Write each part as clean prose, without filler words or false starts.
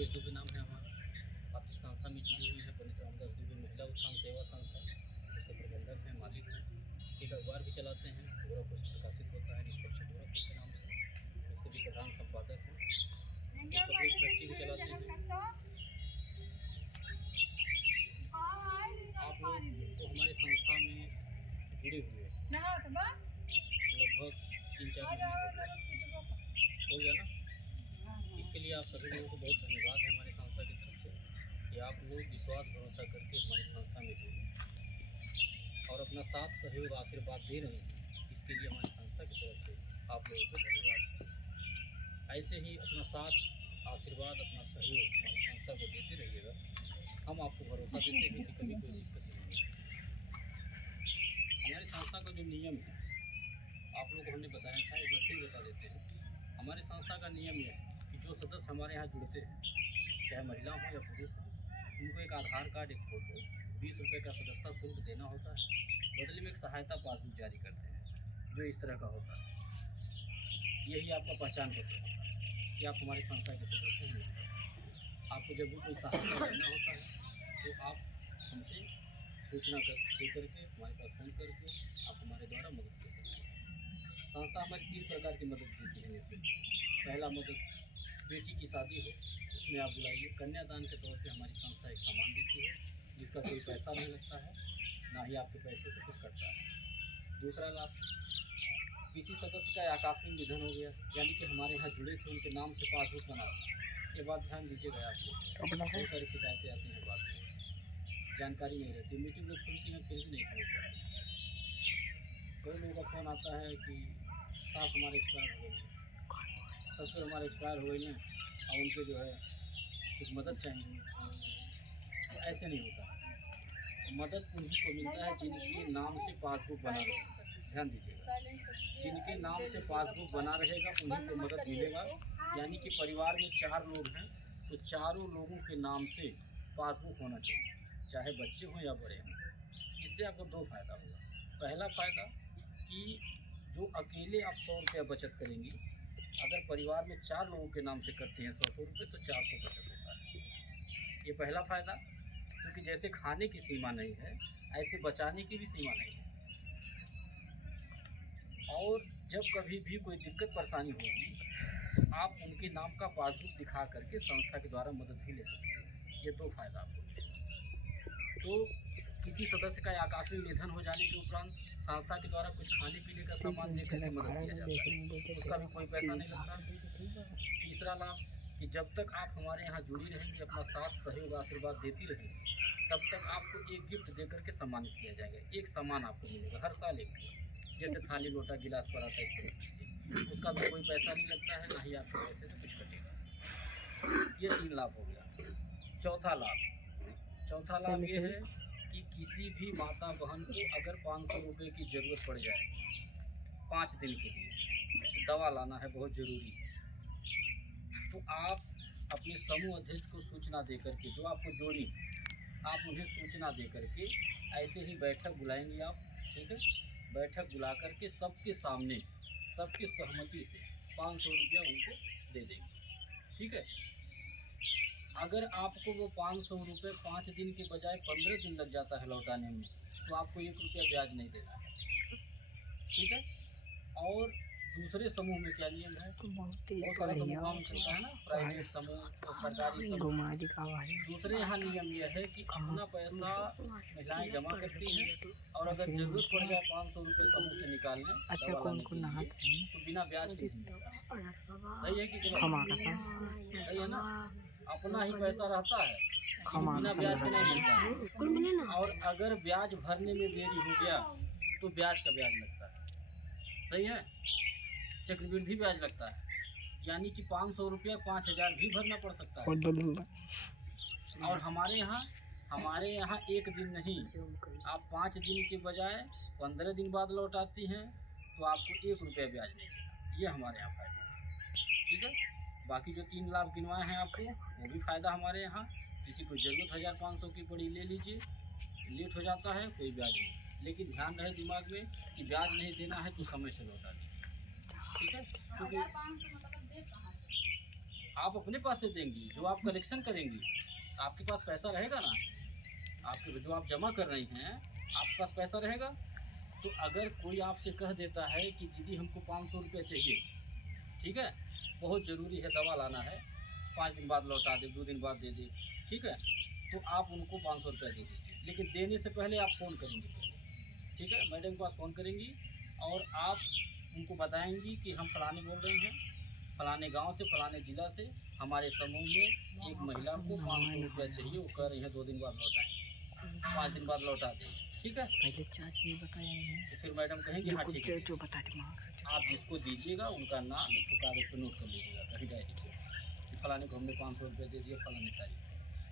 रुपेश दुबे नाम है हमारा। आपकी संस्था में जुड़ी हुई है पंडित रामदास दुबे महिला उत्थान सेवा संस्था, उसके प्रबंधक हैं, मालिक हैं। एक अखबार भी चलाते हैं, गोरखपुर से प्रकाशित होता है निष्पक्ष गोरखपुर के नाम से, उसके भी प्रधान संपादक हैं। एक कपड़े की फैक्ट्री भी चलाते हैं। आप लोग तो हमारे संस्था में जुड़े हुए लगभग 3-4 महीने हो गया ना। इसके लिए आप सभी लोगों को बहुत धन्यवाद है हमारी संस्था की तरफ से कि आप लोग विश्वास भरोसा करके हमारी संस्था में जुड़े और अपना साथ सहयोग आशीर्वाद दे रहे हैं। इसके लिए हमारी संस्था की तरफ से आप लोगों को धन्यवाद। ऐसे ही अपना साथ आशीर्वाद अपना सहयोग हमारी संस्था को देते रहिएगा। हम आपको भरोसा देते हैं कि कभी कोई दिक्कत नहीं है। हमारी संस्था का जो नियम है आप लोगों को हमने बताया था, एक बार फिर बता देते हैं। हमारी संस्था का नियम यह है कि जो सदस्य हमारे यहाँ जुड़ते हैं, चाहे महिला हो या पुरुष हो, उनको एक आधार कार्ड, एक फ़ोटो, 20 रुपये का सदस्यता शुल्क देना होता है। बदले में एक सहायता पासबुक जारी करते हैं जो इस तरह का होता है। यही आपका पहचान पत्र होता है कि आप हमारी संस्था के सदस्य हैं। आपको जब भी कोई सहायता लेना होता है तो आप हमसे सूचना दे करके हमारे पास फ़ोन करके आप हमारे द्वारा मदद कर सकते हैं। संस्था हमारी 3 प्रकार की मदद देती है। जैसे पहला मदद, बेटी की शादी हो उसमें आप बुलाइए, कन्यादान के तौर पे हमारी संस्था एक सामान देती है जिसका कोई पैसा नहीं लगता है, ना ही आपके पैसे से कुछ कटता है। दूसरा लाभ, किसी सदस्य का आकस्मिक निधन हो गया, यानी कि हमारे यहाँ जुड़े थे, उनके नाम से पासबुक बना, ये बात ध्यान दीजिएगा आप लोग। बहुत सारी शिकायतें आती हैं, बाद में जानकारी नहीं रहती, मीटिंग लोग सुनती हैं फिर भी नहीं समझ पाते। कई लोगों का फ़ोन आता है कि सास हमारे एक्सपायर हो गई, ससुर हमारे एक्सपायर हो गई ना और उनके जो है कुछ मदद चाहिए, तो ऐसे नहीं होता है। मदद उन्हीं को मिलता है जिनके नाम से पासबुक बना रहेगा। ध्यान दीजिएगा, जिनके नाम से पासबुक बना रहेगा उन्हीं को मदद मिलेगा। यानी कि परिवार में 4 लोग हैं तो चारों लोगों के नाम से पासबुक होना चाहिए, चाहे बच्चे हों या बड़े हों। इससे आपको 2 फ़ायदा होगा। पहला फ़ायदा कि जो अकेले आप 100 रुपया बचत करेंगी, अगर परिवार में 4 लोगों के नाम से करते हैं 100 रुपये तो 400 बचत होता है। ये पहला फ़ायदा, क्योंकि जैसे खाने की सीमा नहीं है ऐसे बचाने की भी सीमा नहीं है। और जब कभी भी कोई दिक्कत परेशानी होगी तो आप उनके नाम का पासबुक दिखा करके संस्था के द्वारा मदद भी ले सकते हैं। ये 2 फ़ायदा आपको मिलेगा। तो किसी सदस्य का आकस्मिक निधन हो जाने के उपरांत संस्था के द्वारा कुछ खाने पीने का सामान दे करके मदद किया जाता है, उसका भी कोई पैसा नहीं लगता। तीसरा लाभ कि जब तक आप हमारे यहाँ जुड़ी रहेंगी, अपना साथ सहयोग आशीर्वाद देती रहेंगी, तब तक आपको एक गिफ्ट दे करके सम्मानित किया जाएगा। एक सामान आपको मिलेगा हर साल, एक जैसे थाली लोटा गिलास पर आता है इस तरह, उसका भी कोई पैसा नहीं लगता है, ना ही आपके पैसे से कुछ कटेगा। ये 3 लाभ हो गया। चौथा लाभ ये है कि किसी भी माता बहन को अगर 500 रुपये की ज़रूरत पड़ जाए 5 दिन के लिए, दवा लाना है बहुत ज़रूरी है, तो आप अपने समूह अध्यक्ष को सूचना दे करके, जो आपको जोड़ी आप उन्हें सूचना दे करके ऐसे ही बैठक बुलाएंगे आप, ठीक है। बैठक बुला करके सबके सामने सबकी सहमति से 500 रुपया उनको दे देंगे, ठीक है। अगर आपको वो 500 रुपये 5 दिन के बजाय 15 दिन लग जाता है लौटाने में, तो आपको 1 रुपया ब्याज नहीं देना है, ठीक है। और दूसरे समूह में क्या नियम है, बहुत सारा समूह काम चलता है ना, प्राइवेट समूह और सरकारी समूह। दूसरे यहाँ नियम यह है कि अपना पैसा महिलाएं जमा करती हैं और अगर जरूरत पड़ जाए 500 रुपये समूह से निकालने, तो बिना ब्याज के सही है कि सही है ना। अपना ही पैसा रहता है, बिना ब्याज के नहीं मिलता है। और अगर ब्याज भरने में देरी हो गया तो ब्याज का ब्याज लगता है, सही है, चक्रवृद्धि ब्याज लगता है। यानी कि 500 रुपया 5000 भी भरना पड़ सकता है। और हमारे यहाँ 1 दिन नहीं, आप 5 दिन के बजाय 15 दिन बाद लौटाती हैं तो आपको 1 रुपया ब्याज मिलेगा। ये हमारे यहाँ फ़ायदा है, ठीक है। बाकी जो 3 लाभ गिनवाए हैं आपको, वो भी फ़ायदा हमारे यहाँ। किसी को ज़रूरत 1500 की पड़ी, ले लीजिए, लेट हो जाता है कोई ब्याज नहीं, लेकिन ध्यान रहे दिमाग में कि ब्याज नहीं देना है तो समय से लौटा दीजिए, ठीक है। क्योंकि आप अपने पास से देंगी, जो आप कलेक्शन करेंगी आपके पास पैसा रहेगा ना, आपके जो आप जमा कर रही हैं आपके पास पैसा रहेगा। तो अगर कोई आपसे कह देता है कि दीदी हमको 500 रुपये चाहिए, ठीक है, बहुत ज़रूरी है, दवा लाना है, 5 दिन बाद लौटा दे, 2 दिन बाद दे दे, ठीक है, तो आप उनको 500 रुपये दे दीजिए। लेकिन देने से पहले आप फ़ोन करेंगे पहले, ठीक है, मैडम के पास फ़ोन करेंगी और आप उनको बताएंगी कि हम फलाने बोल रहे हैं, फलाने गांव से, फलाने ज़िला से, हमारे समूह में एक महिला को 500 रुपया चाहिए, वो कह रही है 2 दिन बाद लौटाएंगे, 5 दिन बाद लौटा दें, ठीक है। पहले चार्ज नहीं बताया है तो फिर मैडम कहेंगे हाँ ठीक है, जो बता दे आप जिसको दीजिएगा उनका नाम एक कागज पर नोट कर लीजिएगा कहीं डायरी पे कि फलाने को हमने 500 रुपये दे दिया फलाने तारीख।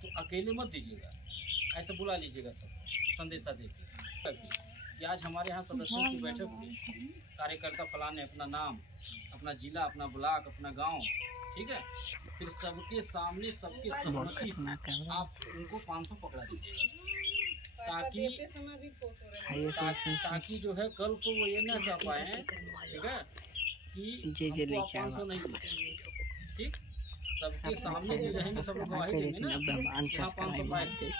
तो अकेले मत दीजिएगा, ऐसे बुला लीजिएगा, सब संदेशा देके कि आज हमारे यहाँ सदस्यों की बैठक हुई, कार्यकर्ता फलाने अपना नाम, अपना जिला, अपना ब्लॉक, अपना गांव, ठीक है, फिर सबके सामने सबके सहमति से आप उनको 500 पकड़ा दीजिएगा, ताकि जो है कल को वो ये ना कह पाए, ठीक है, कि हमको 500 नहीं दिए, ठीक, सबके सामने जो रहेंगे सब लोग गवाही देंगे ना, यहाँ 500 पाए थे।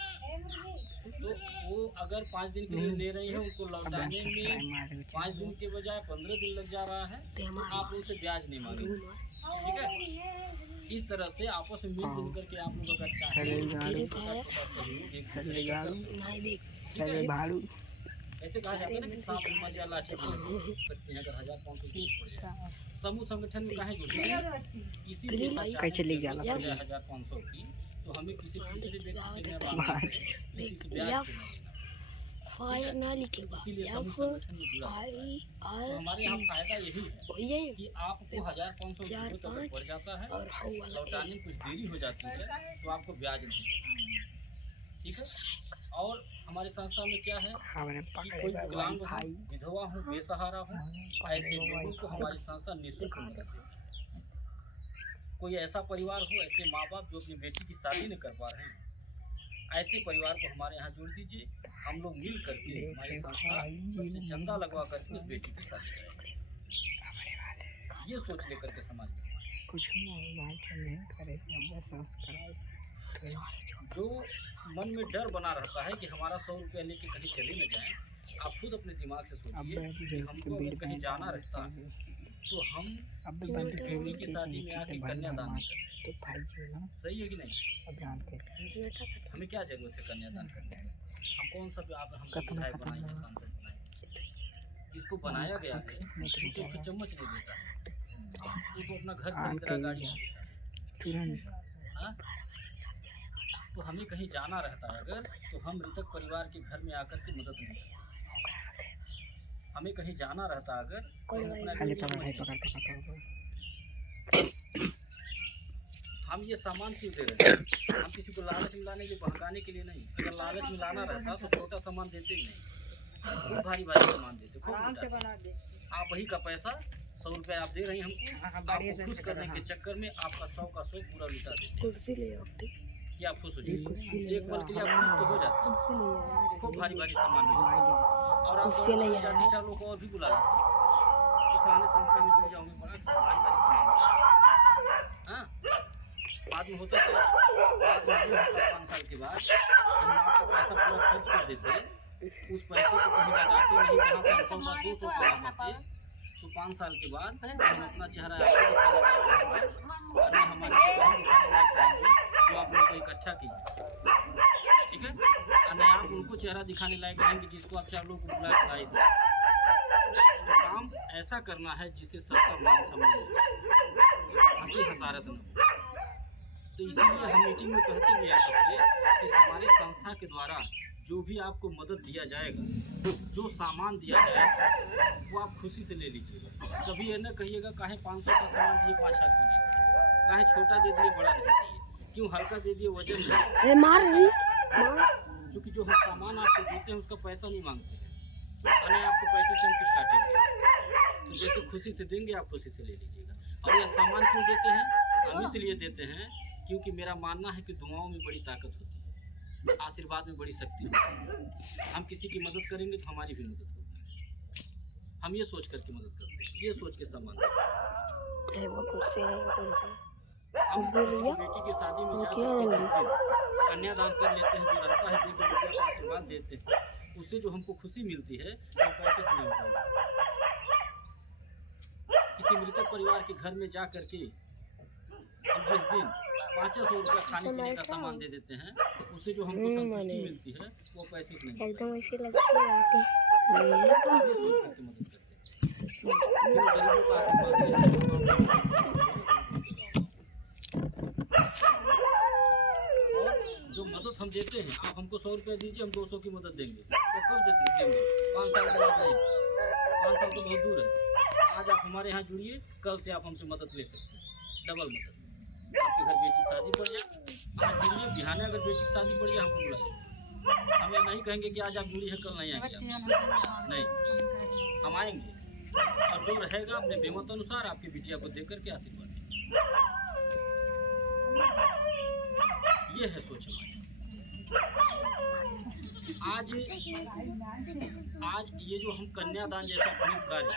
तो वो अगर 5 दिन के लिए ले रही है, उनको लौटाने में 5 दिन के बजाय 15 दिन लग जा रहा है, तो आप उनसे ब्याज नहीं मांगेंगे, ठीक है। इस तरह से आपस में मिलजुल करके आप लोग अगर चाहें, ऐसे कहा जाता है ना कि सांप मर जा लाठी सकते हैं, अगर 1500 समूह संगठन में कहें इसीलिए 1500 की, तो हमें किसी दूसरे व्यक्ति से न मांगना है, किसी से ब्याज ना लिखेगा, इसीलिए समूह संगठन में जुड़ा है। तो हमारे यहाँ फायदा यही है कि आपको 1500 तक पड़ जाता है, लौटाने में कुछ देरी हो जाती है तो आपको ब्याज नहीं, ठीक है। और हमारी संस्था में क्या है, कोई विकलांग हो, विधवा हो, बेसहारा हो, ऐसे लोगों को हमारी संस्था निःशुल्क मदद देती है। कोई ऐसा परिवार हो, ऐसे माँ बाप जो अपनी बेटी की शादी नहीं कर पा रहे हैं, ऐसे परिवार को हमारे यहाँ जोड़ दीजिए, हम लोग मिल करके हमारी संस्था सबसे चंदा लगवा करके उस बेटी की शादी करेंगे। ये सोच लेकर के समाज में जो मन में डर बना रहता है कि हमारा 100 रुपया लेके कहीं चले न जाएं, आप खुद अपने दिमाग से सोचिए कि हमको अगर कहीं जाना रहता तो हम किसी की शादी में आके कन्यादान नहीं करते, सही है कि नहीं। हमें क्या जरूरत है कन्यादान करने की, हम कौन सा हम विधायक बनाएंगे, सांसद बनाएंगे, जिसको बनाया गया है तो फिर चम्मच नहीं देता है, तो अपना घर खरीद रहा, गाड़ी, हाँ। तो हमें कहीं जाना रहता है अगर, तो हम मृतक परिवार के घर में आकर के मदद नहीं करते। हमें कहीं जाना रहता अगर, तो हम ये सामान क्यों दे रहे हैं, हम किसी को लालच में लाने के लिए, बहकाने के लिए नहीं। अगर लालच में लाना रहता तो छोटा सामान देते ही नहीं, खूब भारी भारी सामान देते, खूब। आप वही का पैसा 100 रुपया आप दे रही हैं हमको, आपको खुश करने के चक्कर में आपका 100 का 100 पूरा लुटा देते, क्या खुश हो जाइए, एक पल के लिए आप खुश तो हो जाते हैं, खूब भारी भारी सामान मिलता है। और आप 4 लोग और भी बुला लेते हैं कि फलाने संस्था में जुड़ जाऊंगे, बड़ा भारी भारी सामान, हाँ। बाद में होता है 5 साल के बाद हम आपका पैसा पूरा खर्च कर देते हैं, उस पैसे को कहीं लगाते नहीं, जहाँ 500 का 200 का लगाते, तो 5 साल के बाद हम अपना चेहरा जो आप लोग को इकट्ठा कीजिए, ठीक है, और आप उनको चेहरा दिखाने लायक रहेंगे जिसको आप 4 लोगों को बुला के लाए थे। तो काम ऐसा करना है जिससे सबका मान सम्मान हो, हंसी हसारत न हो। तो इसीलिए हम मीटिंग में कहते भी आ सकते कि हमारी संस्था के द्वारा जो भी आपको मदद दिया जाएगा, जो सामान दिया जाएगा, वो आप खुशी से ले लीजिएगा। कभी ये न कहिएगा काहे 500 का सामान दिए 5000 का नहीं, काहे छोटा दे दिए बड़ा नहीं दिए, क्यों हल्का दे दिए वजन नहीं, क्योंकि जो हम सामान आपको देते हैं उसका पैसा नहीं मांगते हैं, यानी आपको पैसे से हम कुछ काटेंगे, तो जैसे खुशी से देंगे आप खुशी से ले लीजिएगा। और यह सामान क्यों देते हैं, हम इसलिए देते हैं क्योंकि मेरा मानना है कि दुआओं में बड़ी ताकत होती है, आशीर्वाद में बड़ी शक्ति होती है। हम किसी की मदद करेंगे तो हमारी भी मदद होगी, हम ये सोच करके मदद करते हैं, ये सोच के सम्मान। हम किसी बेटी की शादी में जाकर कन्यादान कर लेते हैं, जो रहता है बेटी बेटियों को आशीर्वाद देते हैं, उससे जो हमको खुशी मिलती है वो पैसे से नहीं हो पाएगी। किसी मृतक परिवार के घर में जा करके हम जिस दिन 500 रुपया खाने पीने का सामान दे देते हैं, उससे जो हमको संतुष्टि मिलती है वो पैसे से नहीं एकदम ऐसे लगते रहते हैं। ये सोच करके मदद करते हैं। जो गरीबों का आशीर्वाद देते हैं, और जो मदद हम देते हैं, आप हमको 100 रुपये दीजिए, हम 200 की मदद देंगे, तो कब देंगे? 5 साल के बाद नहीं, 5 साल तो बहुत दूर है। आज आप हमारे यहाँ जुड़िए, कल से आप हमसे मदद ले सकते हैं, डबल मदद। आपके घर बेटी शादी पड़ जाए, आज जुड़िए, बिहाने अगर बेटी की शादी पड़ जाए हमको बुलाइए। हम यह नहीं कहेंगे कि आज आप जुड़ी है कल नहीं आएंगे, नहीं, हम आएंगे। और जो रहेगा अपने बेमत अनुसार आपकी बिटिया को दे करके आशीर्वाद देंगे। ये है सोच हमारी। आज ये जो हम कन्यादान जैसा पुनीत कार्य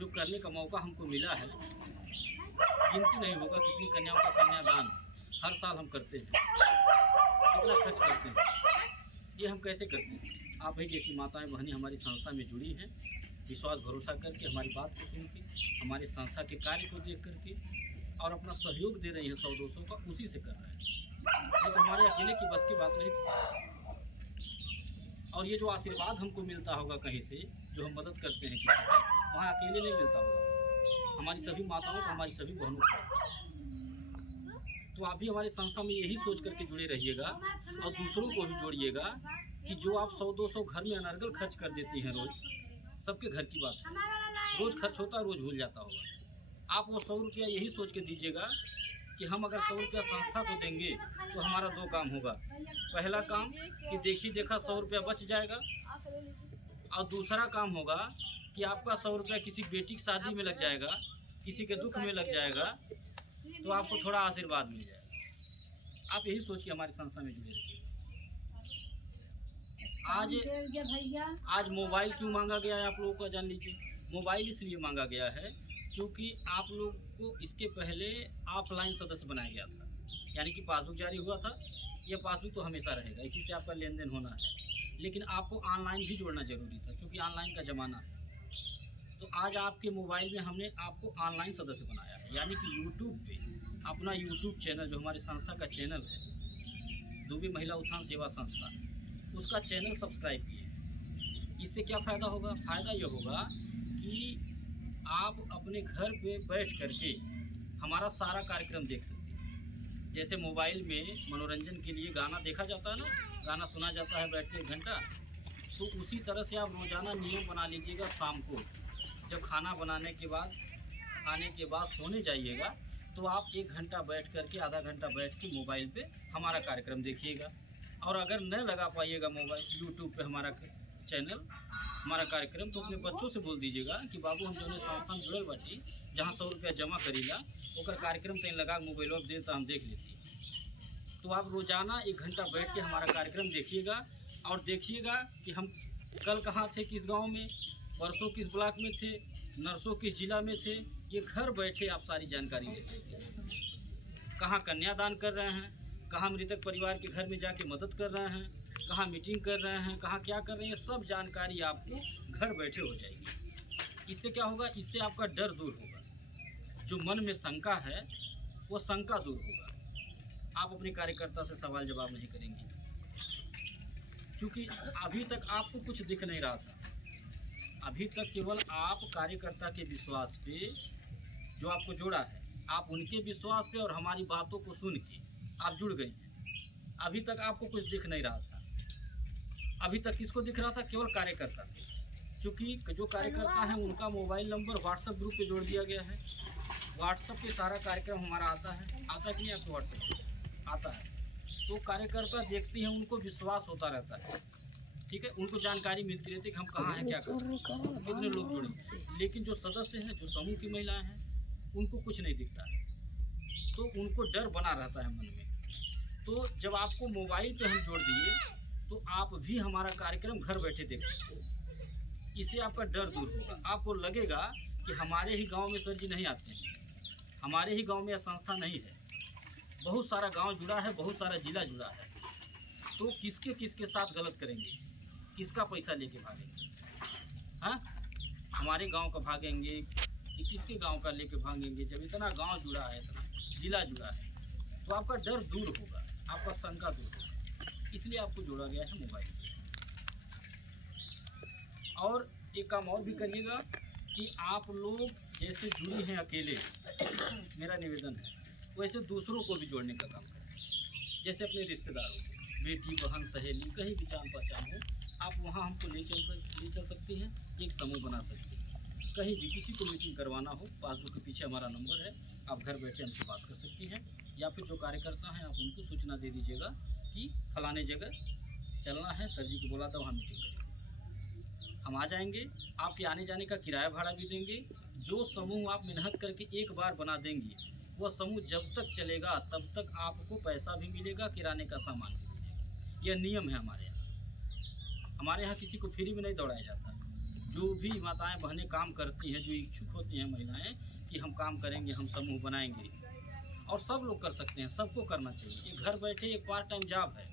जो करने का मौका हमको मिला है, गिनती नहीं होगा कितनी कन्याओं का कन्यादान हर साल हम करते हैं, कितना खर्च करते हैं। ये हम कैसे करते हैं? आप ही जैसी माताएं बहनें हमारी संस्था में जुड़ी हैं, विश्वास भरोसा करके हमारी बात को सुन के, हमारी संस्था के कार्य को देख करके और अपना सहयोग दे रही हैं 100-200 का, उसी से कर रहे हैं। ये तो हमारे अकेले की बस की बात नहीं थी। और ये जो आशीर्वाद हमको मिलता होगा कहीं से, जो हम मदद करते हैं किसी का, वहाँ अकेले नहीं मिलता होगा, हमारी सभी माताओं को, हमारी सभी बहनों को। तो आप भी हमारी संस्था में यही सोच करके जुड़े रहिएगा और दूसरों को भी जोड़िएगा कि जो आप 100-200 घर में अनर्गल खर्च कर देती हैं रोज़, सबके घर की बात है, रोज़ खर्च होता है, रोज़ भूल जाता होगा। आप वो 100 रुपया यही सोच के दीजिएगा कि हम अगर 100 रुपया संस्था को देंगे तो हमारा 2 काम होगा। पहला काम कि देखी देखा 100 रुपया बच जाएगा, और दूसरा काम होगा कि आपका 100 रुपया किसी बेटी की शादी में लग जाएगा, किसी के दुख में लग जाएगा, तो आपको थोड़ा आशीर्वाद मिल जाएगा। आप यही सोच के हमारी संस्था में जुड़े रहिए। आज मोबाइल क्यों मांगा गया है आप लोगों को जान लीजिए। मोबाइल इसलिए मांगा गया है क्योंकि आप लोग को इसके पहले ऑफलाइन सदस्य बनाया गया था, यानी कि पासबुक जारी हुआ था। ये पासबुक तो हमेशा रहेगा, इसी से आपका लेन देन होना है, लेकिन आपको ऑनलाइन भी जोड़ना जरूरी था क्योंकि ऑनलाइन का ज़माना है। तो आज आपके मोबाइल में हमने आपको ऑनलाइन सदस्य बनाया है, यानी कि यूट्यूब पे अपना यूट्यूब चैनल, जो हमारी संस्था का चैनल है, दुबे महिला उत्थान सेवा संस्था, उसका चैनल सब्सक्राइब किए। इससे क्या फ़ायदा होगा? फ़ायदा ये होगा कि आप अपने घर पे बैठ करके हमारा सारा कार्यक्रम देख सकते हैं। जैसे मोबाइल में मनोरंजन के लिए गाना देखा जाता है ना, गाना सुना जाता है बैठ के 1 घंटा, तो उसी तरह से आप रोज़ाना नियम बना लीजिएगा। शाम को जब खाना बनाने के बाद, खाने के बाद सोने जाइएगा, तो आप 1 घंटा बैठ करके, आधा घंटा बैठ के मोबाइल पे हमारा कार्यक्रम देखिएगा। और अगर न लगा पाइएगा मोबाइल यूट्यूब पे हमारा चैनल, हमारा कार्यक्रम, तो अपने बच्चों से बोल दीजिएगा कि बाबू हम जो संस्था में जुड़ल बाटी, जहाँ 100 रुपया जमा करीला, ओकर कार्यक्रम तैन लगा मोबाइल पर दे तो हम देख लेती। तो आप रोज़ाना 1 घंटा बैठ के हमारा कार्यक्रम देखिएगा और देखिएगा कि हम कल कहाँ थे, किस गांव में, परसों किस ब्लॉक में थे, नरसों किस जिला में थे। ये घर बैठे आप सारी जानकारी ले सकते हैं। कहाँ कन्यादान कर रहे हैं, कहाँ मृतक परिवार के घर में जाके मदद कर रहे हैं, कहाँ मीटिंग कर रहे हैं, कहाँ क्या कर रहे हैं, सब जानकारी आपको घर बैठे हो जाएगी। इससे क्या होगा? इससे आपका डर दूर होगा, जो मन में शंका है वो शंका दूर होगा। आप अपने कार्यकर्ता से सवाल जवाब नहीं करेंगे, क्योंकि अभी तक आपको कुछ दिख नहीं रहा था। अभी तक केवल आप कार्यकर्ता के विश्वास पे, जो आपको जोड़ा है, आप उनके विश्वास पे और हमारी बातों को सुन के आप जुड़ गए हैं। अभी तक आपको कुछ दिख नहीं रहा था। अभी तक किसको दिख रहा था? केवल कार्यकर्ता पे, क्योंकि जो कार्यकर्ता हैं उनका मोबाइल नंबर व्हाट्सएप ग्रुप पे जोड़ दिया गया है। व्हाट्सएप पे सारा कार्यक्रम हमारा आता है। आता कि नहीं आपको? व्हाट्सएप आता है, तो कार्यकर्ता देखते हैं, उनको विश्वास होता रहता है, ठीक है, उनको जानकारी मिलती रहती है कि हम कहाँ हैं, क्या कर रहे हैं, कितने लोग जुड़े। लेकिन जो सदस्य हैं, जो समूह की महिलाएं हैं, उनको कुछ नहीं दिखता है, तो उनको डर बना रहता है मन में। तो जब आपको मोबाइल पे हम जोड़ दिए, तो आप भी हमारा कार्यक्रम घर बैठे देख सकते हो। इससे आपका डर दूर होगा। आपको लगेगा कि हमारे ही गांव में सर जी नहीं आते हैं, हमारे ही गांव में यह संस्था नहीं है, बहुत सारा गांव जुड़ा है, बहुत सारा जिला जुड़ा है। तो किसके किसके साथ गलत करेंगे, किसका पैसा लेके भागेंगे? हाँ, हमारे गांव का भागेंगे कि किसके गांव का लेके भागेंगे? जब इतना गांव जुड़ा है, इतना जिला जुड़ा है, तो आपका डर दूर होगा, आपका शंका दूर होगा। इसलिए आपको जोड़ा गया है मोबाइल। और एक काम और भी करिएगा कि आप लोग जैसे जुड़ी हैं अकेले, मेरा निवेदन है, वैसे दूसरों को भी जोड़ने का काम करें। जैसे अपने रिश्तेदारों को, बेटी बहन सहेली, कहीं भी जान पहचान हो, आप वहाँ हमको ले चल सकती हैं। एक समूह बना सकते हैं। कहीं भी किसी को मीटिंग करवाना हो, पासबुक के पीछे हमारा नंबर है, आप घर बैठे हमसे बात कर सकती हैं। या फिर जो कार्यकर्ता हैं आप उनको सूचना दे दीजिएगा कि फलाने जगह चलना है, सर जी को बोला था, वहाँ मीटिंग करेंगे। हम आ जाएंगे, आपके आने जाने का किराया भाड़ा भी देंगे। जो समूह आप मेहनत करके एक बार बना देंगी, वह समूह जब तक चलेगा तब तक आपको पैसा भी मिलेगा, किराने का सामान भी मिलेगा। यह नियम है हमारे यहाँ। हमारे यहाँ किसी को फ्री में नहीं दौड़ाया जाता। जो भी माताएं बहनें काम करती हैं, जो इच्छुक होती हैं महिलाएं कि हम काम करेंगे, हम समूह बनाएंगे, और सब लोग कर सकते हैं, सबको करना चाहिए। ये घर बैठे एक पार्ट टाइम जॉब है,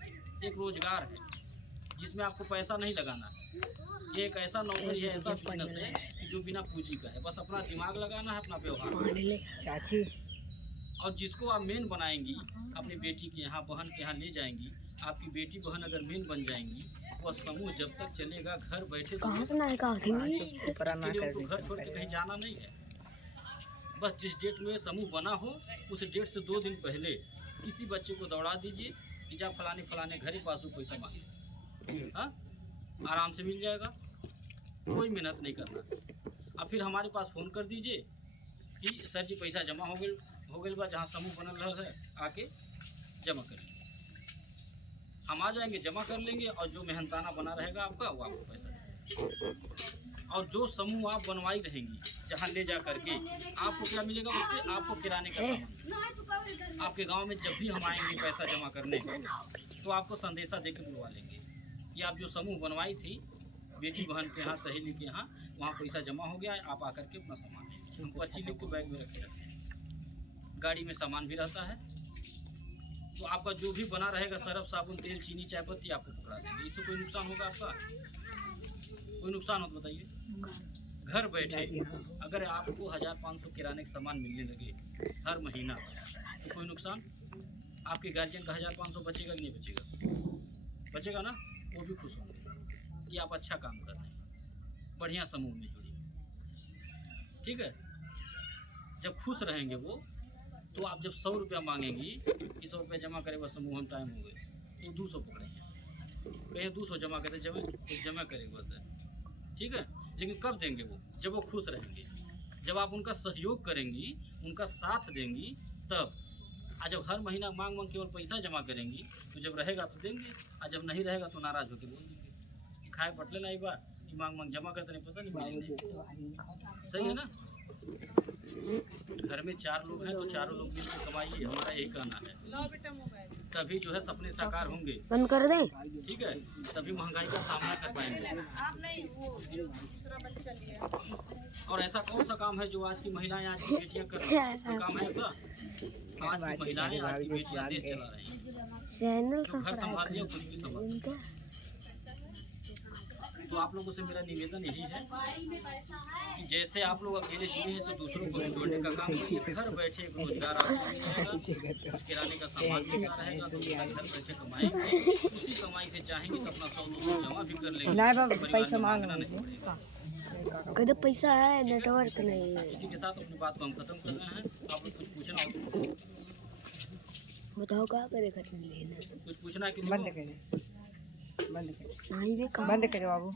एक रोजगार है, जिसमें आपको पैसा नहीं लगाना है। ये एक ऐसा नौकरी है, ऐसा बिजनेस है कि जो बिना पूंजी का है, बस अपना दिमाग लगाना है, अपना व्यवहार। चाची, और जिसको आप मेन बनाएंगी, अपनी बेटी के यहाँ, बहन के यहाँ ले जाएंगी, आपकी बेटी बहन अगर मेन बन जाएंगी, वह समूह जब तक चलेगा घर बैठे कहाँ से लाए का इसके लिए उनको घर छोड़ के कहीं जाना नहीं है। बस जिस डेट में समूह बना हो, उस डेट से 2 दिन पहले किसी बच्चे को दौड़ा दीजिए कि जा फलाने फलाने घर ही पास पैसा मांगे। हाँ, आराम से मिल जाएगा, कोई मेहनत नहीं करना। अब फिर हमारे पास फ़ोन कर दीजिए कि सर जी पैसा जमा हो गए बा, जहाँ समूह बनल रहा है आके जमा कर लीजिए। हम आ जाएंगे, जमा कर लेंगे, और जो मेहनताना बना रहेगा आपका, वो आपको पैसा देगा। और जो समूह आप बनवाई रहेंगी, जहाँ ले जा करके आपको क्या मिलेगा, उससे आपको किराने का सामान। आपके गांव में जब भी हम आएंगे पैसा जमा करने, तो आपको संदेशा देकर बुलवा लेंगे कि आप जो समूह बनवाई थी, बेटी बहन के यहाँ, सहेली के यहाँ, वहाँ पैसा जमा हो गया है, आप आकर के अपना सामान लेंगे। हम पर्ची लिख के बैग में रखे रहते हैं, गाड़ी में सामान भी रहता है। तो आपका जो भी बना रहेगा, सरफ साबुन तेल चीनी चाय पत्ती, आपको पकड़ा देंगे। इससे कोई नुकसान होगा आपका? कोई नुकसान हो तो बताइए। घर बैठे अगर आपको 1500 किराने का सामान मिलने लगे हर महीना, तो कोई नुकसान? आपके गार्जियन का 1500 बचेगा कि नहीं बचेगा? बचेगा ना, वो भी खुश होंगे कि आप अच्छा काम कर रहे हैं, बढ़िया समूह में जुड़िए। ठीक है, जब खुश रहेंगे वो, तो आप जब 100 रुपया मांगेंगी कि 100 रुपया जमा करे, वह समूह हम टाइम हो गए, तो 200 पकड़ेंगे, कहीं 200 जमा करते जमा करेंगे। ठीक है, लेकिन कब देंगे वो? जब वो खुश रहेंगे, जब आप उनका सहयोग करेंगी, उनका साथ देंगी, तब। जब हर महीना मांग केवल पैसा जमा करेंगी, तो जब रहेगा तो देंगे, और जब नहीं रहेगा तो नाराज होकर बोल देंगे, खाए पटले ना एक बार कि मांग जमा करते नहीं, पता नहीं। सही है ना? घर में 4 लोग हैं, तो चारों लोग मिलकर कमाइए, हमारा यही कहना है। तभी जो है सपने साकार होंगे। बंद कर दे। ठीक है, तभी महंगाई का सामना कर पाएंगे। और ऐसा कौन सा काम है जो आज की महिलाएं, आज की बेटियां कर रही हैं? काम है ऐसा? आज की महिलाएं, आज की बेटियां देश चला रही हैं। चैनल तो घर संभाल रही है, कुछ भी संभाल। तो आप लोगों से मेरा निवेदन यही है कि जैसे आप लोग अकेले जुड़े हैं, से दूसरों को भी जोड़ने का काम करिए। घर बैठे एक रोजगार आपको मिलेगा, किराने का सामान मिलता रहेगा, तो घर बैठे कमाएंगे। उसी कमाई से चाहेंगे तो अपना 100 जमा भी कर लेंगे, पैसा मांगना नहीं पड़ेगा। कदम पैसा है, नेटवर्क नहीं है। इसी के साथ अपनी बात को हम खत्म कर रहे हैं। आप कुछ पूछना हो बताओ, क्या करे खत्म लेना? कुछ पूछना है कि बंद करें, नहीं भी बंद करो बाबू।